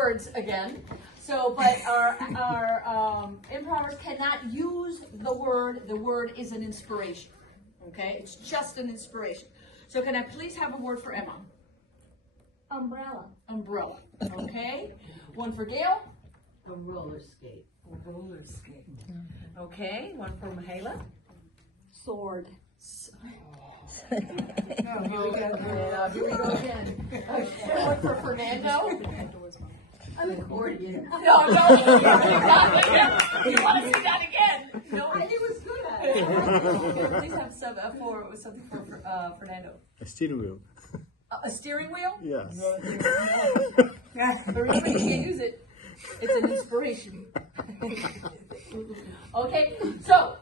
words again. So, but our improvers cannot use the word. The word is an inspiration. Okay, it's just an inspiration. So, can I please have a word for Emma? Umbrella. Umbrella. Okay. One for Gail. A roller skate. A roller skate. Okay. One for Mihaela. Sword. Oh, here we go. Here we go again. Okay. One for Fernando. An accordion. No. You want to see that again? No, he was good at it. Please have something for Fernando. A steering wheel. A steering wheel? Yes. But remember, you can't use it. It's an inspiration. Okay, so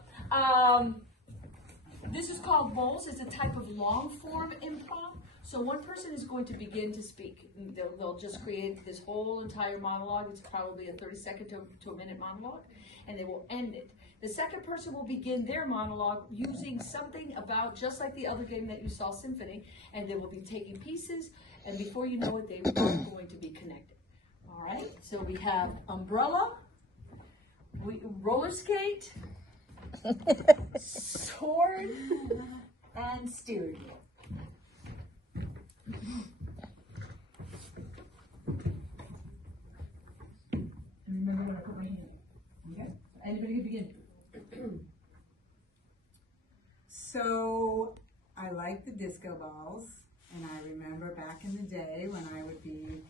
this is called bowls. It's a type of long form improv. So one person is going to begin to speak. They'll just create this whole entire monologue. It's probably a 30-second to a minute monologue, and they will end it. The second person will begin their monologue using something about, just like the other game that you saw, Symphony, and they will be taking pieces, and before you know it, they are going to be connected. All right, so we have umbrella, roller skate, sword, and steering wheel. And remember when I put my hand in. Okay, anybody can begin. So I like the disco balls, and I remember back in the day when I would be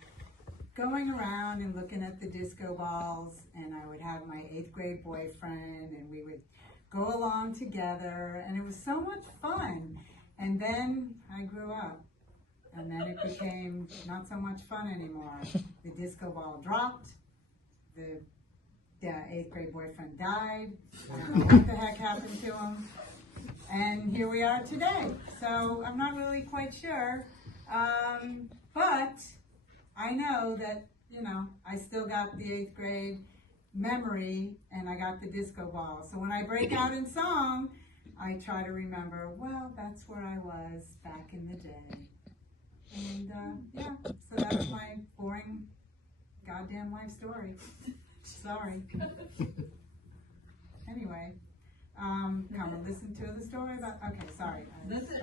going around and looking at the disco balls, and I would have my 8th grade boyfriend, and we would go along together, and it was so much fun. And then I grew up, and then it became not so much fun anymore. The disco ball dropped, the 8th grade boyfriend died. I don't know what the heck happened to him. And here we are today. So I'm not really quite sure. But I know that, I still got the 8th grade memory, and I got the disco ball. So when I break out in song, I try to remember, well, that's where I was back in the day. And yeah, so that's my boring goddamn life story. Sorry. Anyway, come and listen to the story about, okay, sorry. That's it.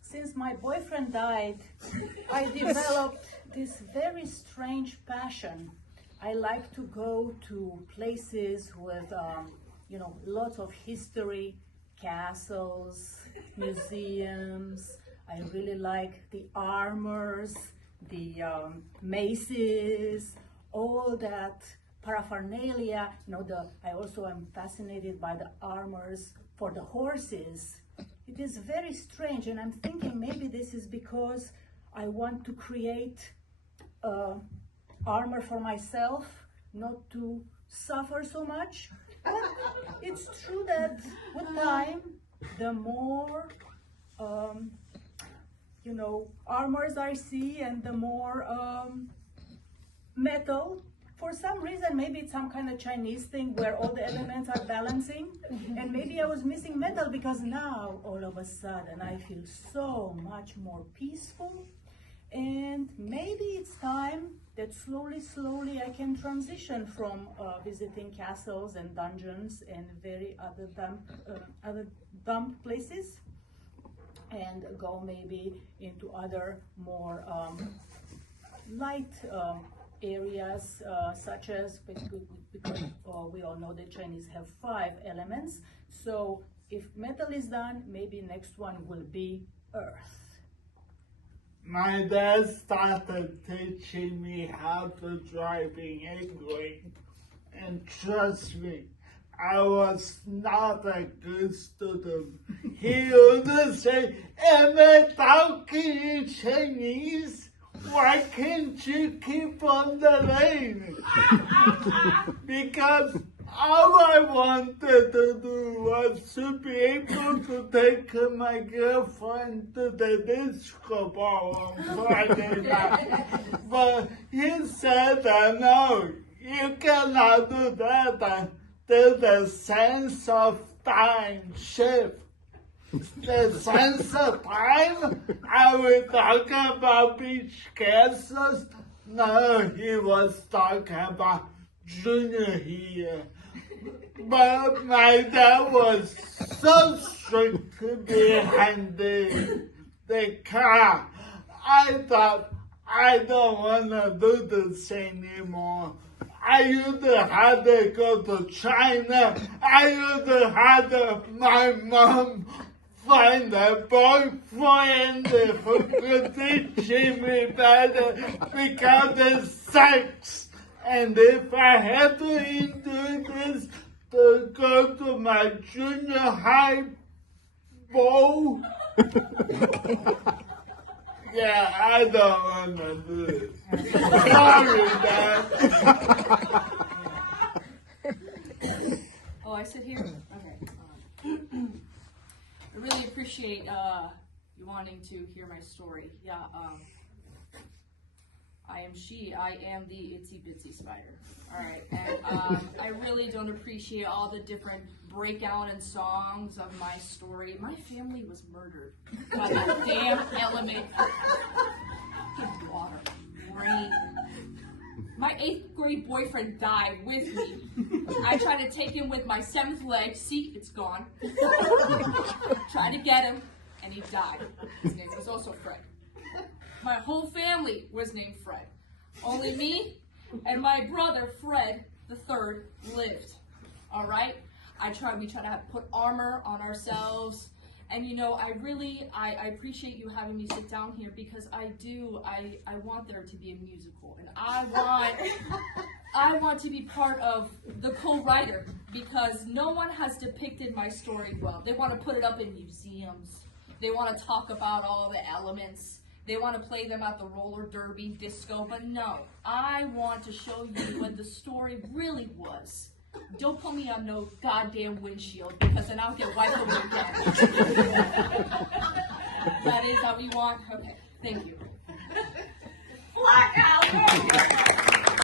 Since my boyfriend died, I developed this very strange passion. I like to go to places with, lots of history, castles, museums. I really like the armors, the maces, all that paraphernalia. I also am fascinated by the armors for the horses. It is very strange, and I'm thinking maybe this is because I want to create armor for myself, not to suffer so much. But it's true that with time, the more armors I see, and the more metal. For some reason, maybe it's some kind of Chinese thing where all the elements are balancing, and maybe I was missing metal, because now all of a sudden I feel so much more peaceful, and maybe it's time that slowly I can transition from visiting castles and dungeons and very other dumb places, and go maybe into other more light areas, such as, because we all know the Chinese have 5 elements. So if metal is done, maybe next one will be earth. My dad started teaching me how to drive in 8th grade, and trust me, I was not a good student. He would say, "Am I talking in Chinese? Why can't you keep on the lane?" Because all I wanted to do was to be able to take my girlfriend to the disco ball on Friday night. But he said, "No, you cannot do that. There's a sense of time shift." The sense of time, I was talking about beach castles. No, he was talking about junior year. But my dad was so strict behind the car. I thought, I don't want to do this anymore. I used to have to go to China. I used to have to, my mom find a boyfriend who could teach me better because of sex. And if I had to do this to go to my junior high bowl, yeah, I don't want to do it. Sorry, Dad. Oh, I sit here? Okay. I really appreciate you wanting to hear my story. Yeah, I am she. I am the itsy bitsy spider. Alright, and I really don't appreciate all the different breakdown and songs of my story. My family was murdered by that damn element. Water, rain. My 8th grade boyfriend died with me. I tried to take him with my 7th leg. See, it's gone. Tried to get him, and he died. His name was also Fred. My whole family was named Fred. Only me and my brother, Fred the third, lived. All right? We try to put armor on ourselves. And you know, I appreciate you having me sit down here because I want there to be a musical. And I want to be part of the co-writer because no one has depicted my story well. They want to put it up in museums. They want to talk about all the elements. They want to play them at the roller derby, disco, but no. I want to show you what the story really was. Don't put me on no goddamn windshield because then I'll get wiped away again. That is how we want? Okay, thank you. Blackout!